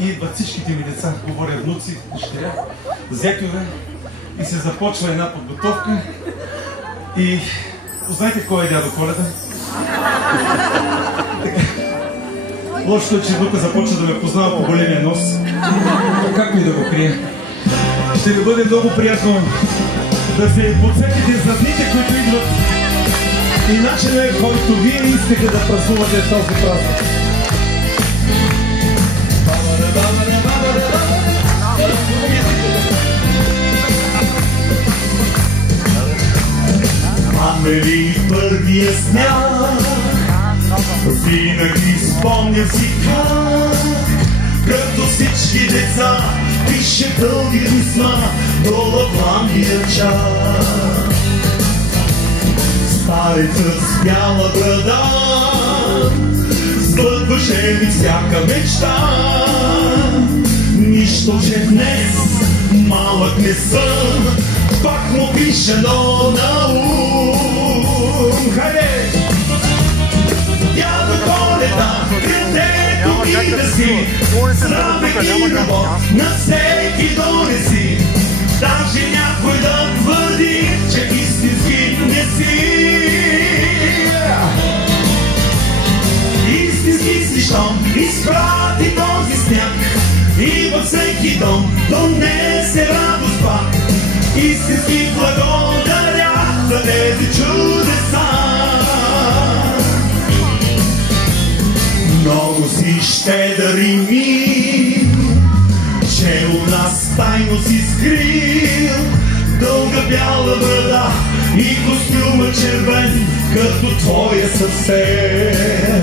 и идват всичките ми деца, говоря внуци, дъщеря, зетове и се започва една подготовка. И знаете кой е дядо Коледа? Лошото е, че внука започва да ме познава по големия нос. Как ми да го крия? Ще ви бъде много приятно да се подсетите за дните, които идват и начинът, който вие искате да празнувате този празник. Намери първия сняг, винаги спомня си как, като всички деца, пише дълги писма до лъвландия чак. Старецът с бяла брада сбъдваше ми всяка мечта. Нищо, че днес малък не съм, пак му пише но на ум. Хайде! Дядо Коледа, където и да си, здраве и любов на всеки донеси. Даже някой да твърди, че истински не си. Истински си, щом изпрати този сняг и във всеки дом донесе радост пак. Истински благодаря за тези чудеса. Много си щедър и мил, че у нас тайно си скрил дълга бяла брада и костюма червен, като твоя съвсем.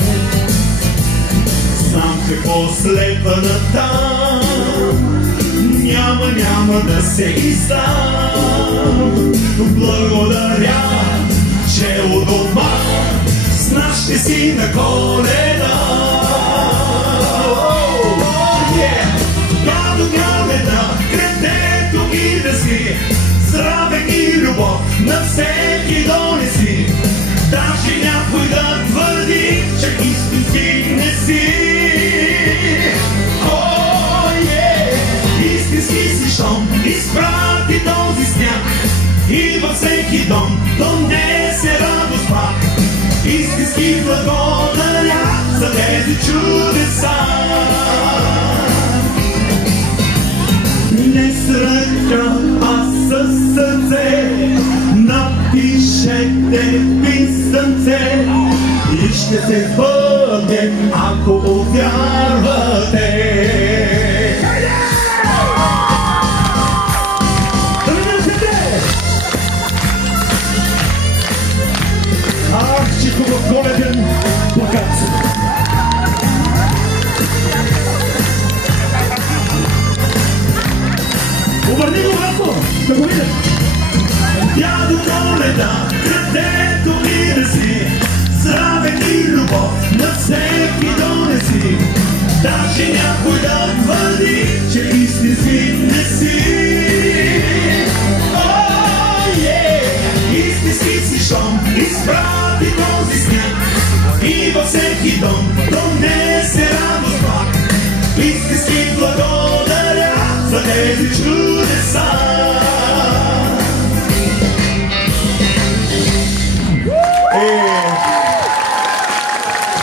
Знам какво следва натам, няма да се издам. Благодаря, че у дома с нас ще си на Коледа. Дядо Коледа, където и да си, здраве и любов на всеки донеси. Даже някой да твърди, че истински не си. Истински си, щом изпрати този сняг и във всеки дом донесе радост пак. Истински благодаря за тези чудеса. Не с ръка, а със сърце напишете писънце и ще се бъде, ако повярвате. Ах, че хубав коледен плакат! Обърни го обратно, да го видя! Дядо Коледа, където и да си, здраве и любов на всеки дом.